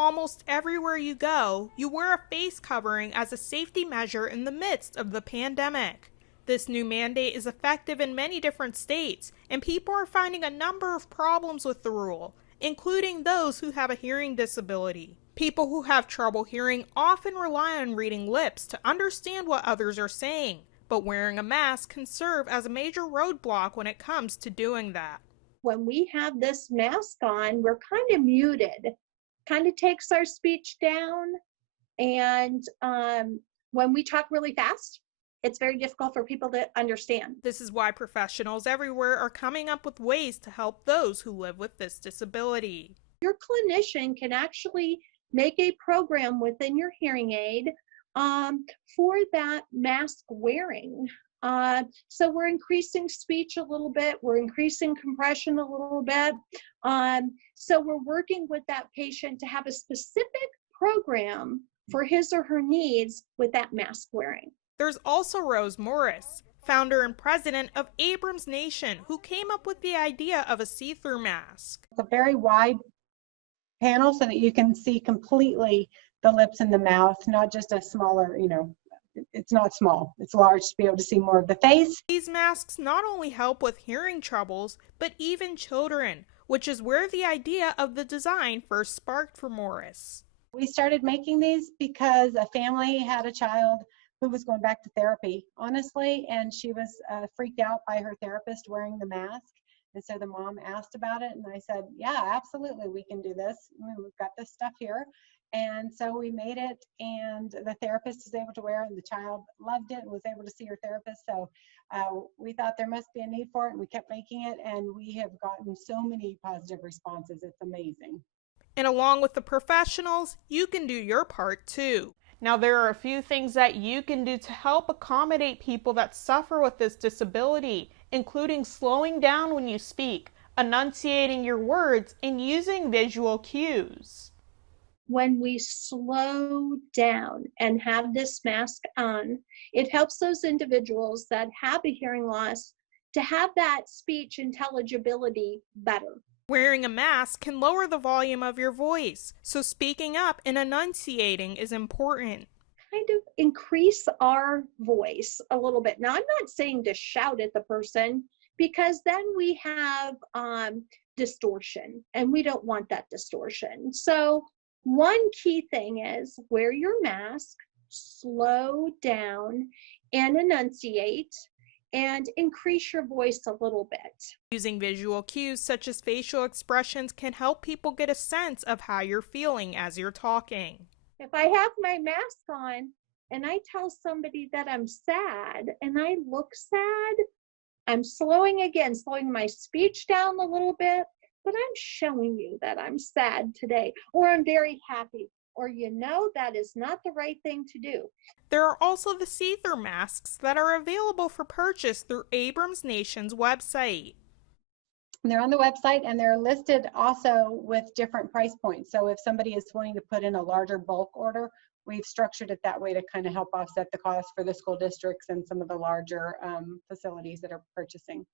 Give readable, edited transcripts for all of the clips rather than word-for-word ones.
Almost everywhere you go, you wear a face covering as a safety measure in the midst of the pandemic. This new mandate is effective in many different states, and people are finding a number of problems with the rule, including those who have a hearing disability. People who have trouble hearing often rely on reading lips to understand what others are saying, but wearing a mask can serve as a major roadblock when it comes to doing that. When we have this mask on, we're kind of muted, kind of takes our speech down. And when we talk really fast, it's very difficult for people to understand. This is why professionals everywhere are coming up with ways to help those who live with this disability. Your clinician can actually make a program within your hearing aid for that mask wearing. So we're increasing speech a little bit, we're increasing compression a little bit. So we're working with that patient to have a specific program for his or her needs with that mask wearing. There's also Rose Morris, founder and president of Abrams Nation, who came up with the idea of a see-through mask. It's a very wide panel so that you can see completely the lips and the mouth, not just a smaller, it's not small, it's large to be able to see more of the face. These masks not only help with hearing troubles, but even children, which is where the idea of the design first sparked for Morris. We started making these because a family had a child who was going back to therapy, honestly, and she was freaked out by her therapist wearing the mask. And so the mom asked about it, and I said, yeah, absolutely, we can do this. We've got this stuff here. And so we made it, and the therapist was able to wear it, and the child loved it and was able to see her therapist. So we thought there must be a need for it, and we kept making it, and we have gotten so many positive responses. It's amazing. And along with the professionals, you can do your part too. Now, there are a few things that you can do to help accommodate people that suffer with this disability, including slowing down when you speak, enunciating your words, and using visual cues. When we slow down and have this mask on, it helps those individuals that have a hearing loss to have that speech intelligibility better. Wearing a mask can lower the volume of your voice, so speaking up and enunciating is important. Kind of increase our voice a little bit. Now, I'm not saying to shout at the person, because then we have distortion, and we don't want that distortion. So one key thing is wear your mask, slow down, and enunciate, and increase your voice a little bit. Using visual cues such as facial expressions can help people get a sense of how you're feeling as you're talking. If I have my mask on and I tell somebody that I'm sad and I look sad, I'm slowing my speech down a little bit, but I'm showing you that I'm sad today, or I'm very happy, or that is not the right thing to do. There are also the see-through masks that are available for purchase through Abrams Nation's website. They're on the website, and they're listed also with different price points. So if somebody is wanting to put in a larger bulk order, we've structured it that way to kind of help offset the cost for the school districts and some of the larger facilities that are purchasing.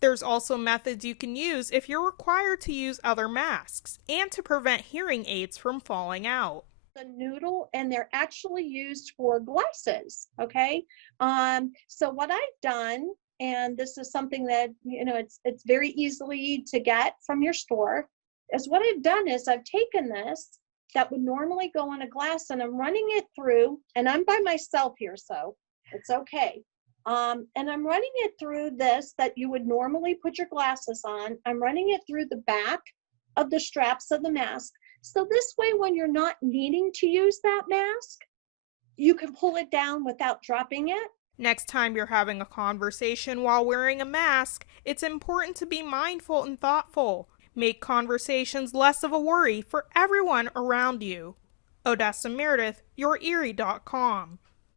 There's also methods you can use if you're required to use other masks and to prevent hearing aids from falling out. The noodle, and they're actually used for glasses. Okay. So what I've done, and this is something that, it's very easily to get from your store, is what I've done is I've taken this that would normally go on a glass, and I'm running it through, and I'm by myself here, so it's okay. And I'm running it through this that you would normally put your glasses on. I'm running it through the back of the straps of the mask. So this way, when you're not needing to use that mask, you can pull it down without dropping it. Next time you're having a conversation while wearing a mask, it's important to be mindful and thoughtful. Make conversations less of a worry for everyone around you. Odessa Meredith, YourErie.com.